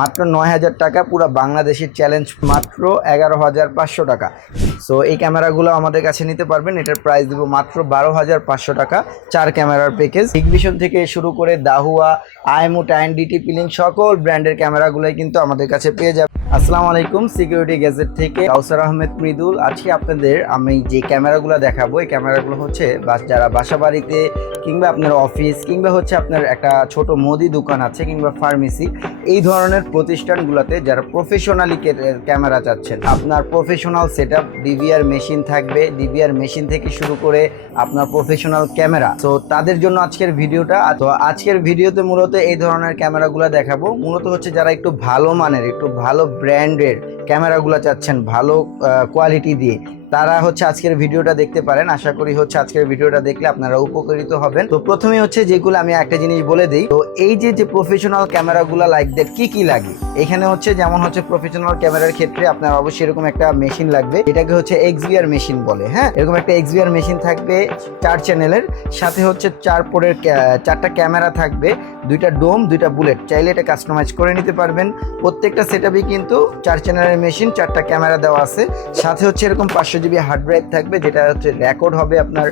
মাত্র নয় হাজার টাকা, পুরো বাংলাদেশের চ্যালেঞ্জ মাত্র এগারো হাজার পাঁচশো টাকা। সো এই ক্যামেরাগুলো আমাদের কাছে নিতে পারবেন, এটার প্রাইস দেবো মাত্র বারো হাজার পাঁচশো টাকা, চার ক্যামেরার প্যাকেজ ইগভিশন থেকে শুরু করে দাহুয়া আইএমও টাইন ডিটি পিলিং সকল ব্র্যান্ডের ক্যামেরাগুলোই কিন্তু আমাদের কাছে পেয়ে যাবে আসসালামু আলাইকুম সিকিউরিটি গ্যাজেট থেকে কাউসার আহমেদ মৃদুল। আজকে আপনাদের আমি যে ক্যামেরাগুলো দেখাবো, এই ক্যামেরাগুলো হচ্ছে যারা বাসা বাড়িতে কিংবা আপনার অফিস কিংবা হচ্ছে আপনার একটা ছোট মুদি দোকান আছে কিংবা ফার্মেসি, এই ধরনের প্রতিষ্ঠানগুলোতে যারা প্রফেশনালি ক্যামেরা চাচ্ছেন, আপনার professional set up DVR machine থাকবে। ডিভিআর মেশিন থেকে শুরু করে আপনার প্রফেশনাল ক্যামেরা। তো তাদের জন্য আজকের ভিডিওটা তো আজকের ভিডিওতে মূলত এই ধরনের ক্যামেরাগুলো দেখাবো। মূলত হচ্ছে যারা একটু ভালো মানের, একটু ভালো ব্র্যান্ডের ক্যামেরাগুলো চাচ্ছেন ভালো কোয়ালিটি দিয়ে। তারা হচ্ছে আজকের ভিডিওটা দেখতে পারেন। আশা করি হচ্ছে আজকের ভিডিওটা দেখলে আপনারা উপকৃত হবেন। তো প্রথমে হচ্ছে যেগুলো আমি একটা জিনিস বলে দিই, তো এই যে যে প্রফেশনাল ক্যামেরাগুলো দ্যাট কি কি লাগে? এখানে হচ্ছে যেমন হচ্ছে প্রফেশনাল ক্যামেরার ক্ষেত্রে আপনার অবশ্যই এরকম একটা মেশিন লাগবে। এটাকে হচ্ছে এক্সভিআর মেশিন বলে হ্যাঁ? এরকম একটা এক্সভিআর মেশিন থাকবে চার চ্যানেলের সাথে হচ্ছে চার পোর্টের চারটা ক্যামেরা থাকবে। দুইটা ডোম দুইটা বুলেট চাইলে এটা কাস্টমাইজ করে নিতে পারবেন। প্রত্যেকটা সেটআপই কিন্তু চার চ্যানেলের মেশিন, চারটা ক্যামেরা দেওয়া আছে। সাথে হচ্ছে এরকম পাঁচশো জিবি হার্ড ড্রাইভ থাকবে, যেটা হচ্ছে রেকর্ড হবে আপনার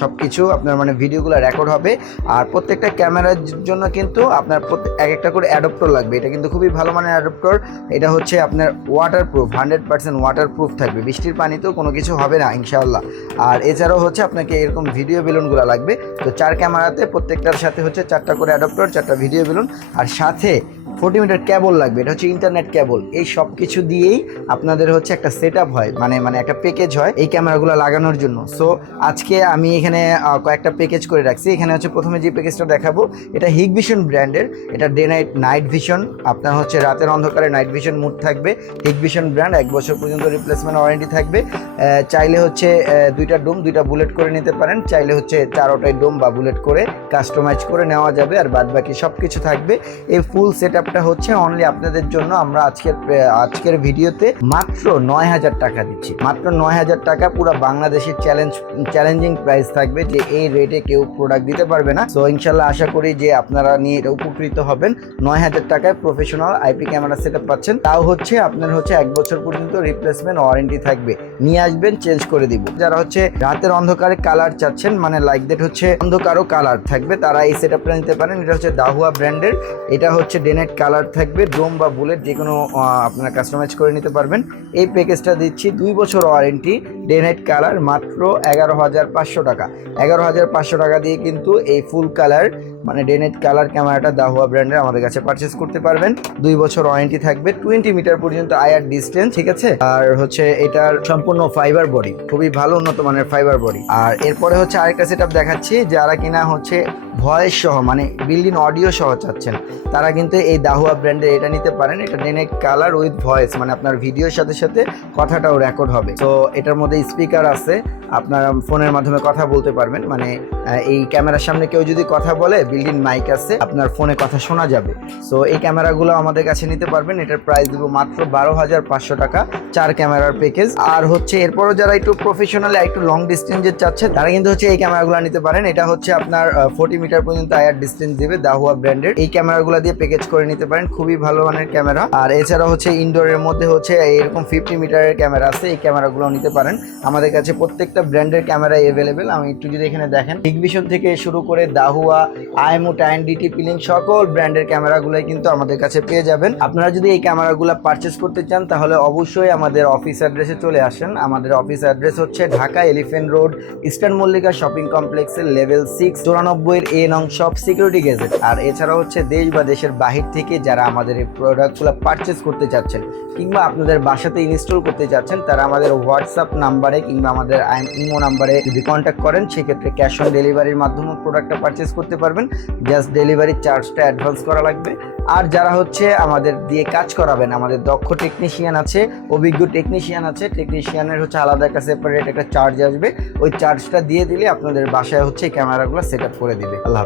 সব কিছু আপনার মানে ভিডিওগুলো রেকর্ড হবে। আর প্রত্যেকটা ক্যামেরার জন্য কিন্তু আপনার এক একটা করে অ্যাডপ্টর লাগবে। এটা কিন্তু খুবই ভালো মানের অ্যাডপ্টর এটা হচ্ছে আপনার waterproof hundred percent waterproof থাকবে। বৃষ্টির পানিতেও কোনো কিছু হবে না, ইনশাআল্লাহ। আর এছাড়াও হচ্ছে আপনাকে এরকম ভিডিও বেলুনগুলো লাগবে। তো চার ক্যামেরাতে প্রত্যেকটার সাথে হচ্ছে চারটা করে অ্যাডপ্টর চারটা ভিডিও বেলুন। আর সাথে ফোর্টি মিটার ক্যাবল লাগবে, এটা হচ্ছে ইন্টারনেট ক্যাবল এই সব কিছু দিয়েই আপনাদের হচ্ছে একটা সেট হয় মানে মানে একটা প্যাকেজ হয় এই ক্যামেরাগুলো লাগানোর জন্য। সো আজকে আমি এখানে কয়েকটা প্যাকেজ করে রাখছি। এখানে হচ্ছে প্রথমে যে প্যাকেজটা দেখাবো, এটা হিগ ভিশন ব্র্যান্ডের এটা ডে নাইট নাইট ভিশন আপনার হচ্ছে রাতের অন্ধকারে নাইট ভিশন মুড থাকবে। হিগ ভিশন ব্র্যান্ড এক বছর পর্যন্ত রিপ্লেসমেন্ট ওয়ারেন্টি থাকবে। চাইলে হচ্ছে দুইটা ডোম দুইটা বুলেট করে নিতে পারেন। চাইলে হচ্ছে চারোটাই ডোম বা বুলেট করে কাস্টমাইজ করে নেওয়া যাবে, আর বাদ বাকি সব কিছু থাকবে। এই ফুল সেট আপটা হচ্ছে অনলি আপনাদের জন্য আমরা আজকের আজকের ভিডিওতে মাত্র নয় হাজার টাকা দিচ্ছি। মাত্র নয় হাজার টাকা পুরো বাংলাদেশের চ্যালেঞ্জ চ্যালেঞ্জিং প্রাইস থাকবে যে এই রেটে কেউ প্রোডাক্ট দিতে পারবে না। তো ইনশাল্লাহ আশা করি যে আপনারা নিয়ে এটা উপকৃত হবেন। নয় হাজার টাকায় প্রফেশনাল আইপি ক্যামেরা সেট পাচ্ছেন। তাও হচ্ছে আপনার হচ্ছে এক বছর পর্যন্ত রিপ্লেসমেন্ট ওয়ারেন্টি থাকবে। নিয়ে আসবেন চেঞ্জ করে দিব। যারা হচ্ছে রাতের অন্ধকারে কালার চাচ্ছেন মানে লাইক দ্যাট হচ্ছে অন্ধকারও কালার থাকবে, তারা এই সেট আপটা নিতে পারেন। এটা হচ্ছে দাহুয়া ব্র্যান্ডের এটা হচ্ছে ডেনেট কালার থাকবে। ড্রোম বা বুলেট যে কোনো আপনারা কাস্টমাইজ করে নিতে পারবেন। এই প্যাকেজটা দিচ্ছি দুই বছর ওয়ারেন্টি ডেনাইট কালার মাত্র এগারো হাজার পাঁচশো টাকা। এগারো হাজার পাঁচশো টাকা দিয়ে কিন্তু এই ফুল কালার মানে ডেনেট কালার ক্যামেরাটা দাহুয়া ব্র্যান্ডের আমাদের কাছে পারচেস করতে পারবেন। দুই বছর ওয়ারেন্টি থাকবে টোয়েন্টি মিটার পর্যন্ত আয়ার ডিস্টেন্স ঠিক আছে? আর হচ্ছে এটার সম্পূর্ণ ফাইবার বডি খুবই ভালো উন্নত মানের ফাইবার বডি আর এরপরে হচ্ছে আরেকটা সেট দেখাচ্ছি, যারা কিনা হচ্ছে ভয়েস সহ মানে বিল্ডিং অডিও সহ চাচ্ছেন, তারা কিন্তু এই দাহুয়া ব্র্যান্ডের এটা নিতে পারেন। এটা ডেনেট কালার উইথ ভয়েস মানে আপনার ভিডিওর সাথে সাথে কথাটাও রেকর্ড হবে। তো এটার মধ্যে স্পিকার আছে, আপনার ফোনের মাধ্যমে কথা বলতে পারবেন। মানে এই ক্যামেরার সামনে কেউ যদি কথা বলে বিল্ডিং মাইক আছে, আপনার ফোনে কথা শোনা যাবে। সো এই ক্যামেরাগুলো আমাদের কাছে নিতে পারবেন। এটার প্রাইস দেবো মাত্র বারো হাজার পাঁচশো টাকা, চার ক্যামেরার প্যাকেজ আর হচ্ছে, এরপরও যারা একটু প্রফেশনাল একটু লং ডিস্টেন্সের চাচ্ছে, তারা কিন্তু হচ্ছে এই ক্যামেরাগুলো নিতে পারেন। এটা হচ্ছে আপনার ফোর্টি মিটার পর্যন্ত আয়ার ডিস্টেন্স দেবে দাহুয়া ব্র্যান্ডের এই ক্যামেরাগুলো দিয়ে প্যাকেজ করে নিতে পারেন। খুবই ভালো মানের ক্যামেরা। আর এছাড়া হচ্ছে ইনডোরের মধ্যে হচ্ছে, এরকম ফিফটি মিটারের ক্যামেরা আছে, এই ক্যামেরাগুলো নিতে পারেন। আমাদের কাছে প্রত্যেকটা ব্র্যান্ডের ক্যামেরা অ্যাভেলেবেল আমি একটু যদি এখানে দেখেন বিগভিশন থেকে শুরু করে দাহুয়া আইএমও টাইন ডিটি পিলিং সকল ব্র্যান্ডের ক্যামেরাগুলোই কিন্তু আমাদের কাছে পেয়ে যাবেন। আপনারা যদি এই ক্যামেরাগুলো পারচেস করতে চান, তাহলে অবশ্যই আমাদের অফিস অ্যাড্রেসে চলে আসেন। আমাদের অফিস অ্যাড্রেস হচ্ছে Dhaka Elephant Road Eastern Mallika shopping কমপ্লেক্সের লেভেল সিক্স চুরানব্বই এ নং শপ সিকিউরিটি গেজেট আর এছাড়া হচ্ছে দেশ বা দেশের বাহির থেকে যারা আমাদের এই প্রোডাক্টগুলো পারচেস করতে চাচ্ছেন, কিংবা আপনাদের বাসাতে ইনস্টল করতে চাচ্ছেন তারা আমাদের হোয়াটসঅ্যাপ নাম্বারে কিংবা আমাদের ইমো নাম্বারে যদি কন্ট্যাক্ট করেন, সেক্ষেত্রে ক্যাশ অন ডেলিভারির মাধ্যমে প্রোডাক্টটা পারচেস করতে পারবেন। জাস্ট ডেলিভারির চার্জটা অ্যাডভান্স করা লাগবে। আর যারা হচ্ছে আমাদের দিয়ে কাজ করাবেন, আমাদের দক্ষ টেকনিশিয়ান আছে, অভিজ্ঞ টেকনিশিয়ান আছে টেকনিশিয়ানের হচ্ছে আলাদা একটা সেপারেট একটা চার্জ আসবে। ওই চার্জটা দিয়ে দিলে আপনাদের বাসায় হচ্ছে ক্যামেরাগুলো সেট আপ করে দিবে। আল্লাহ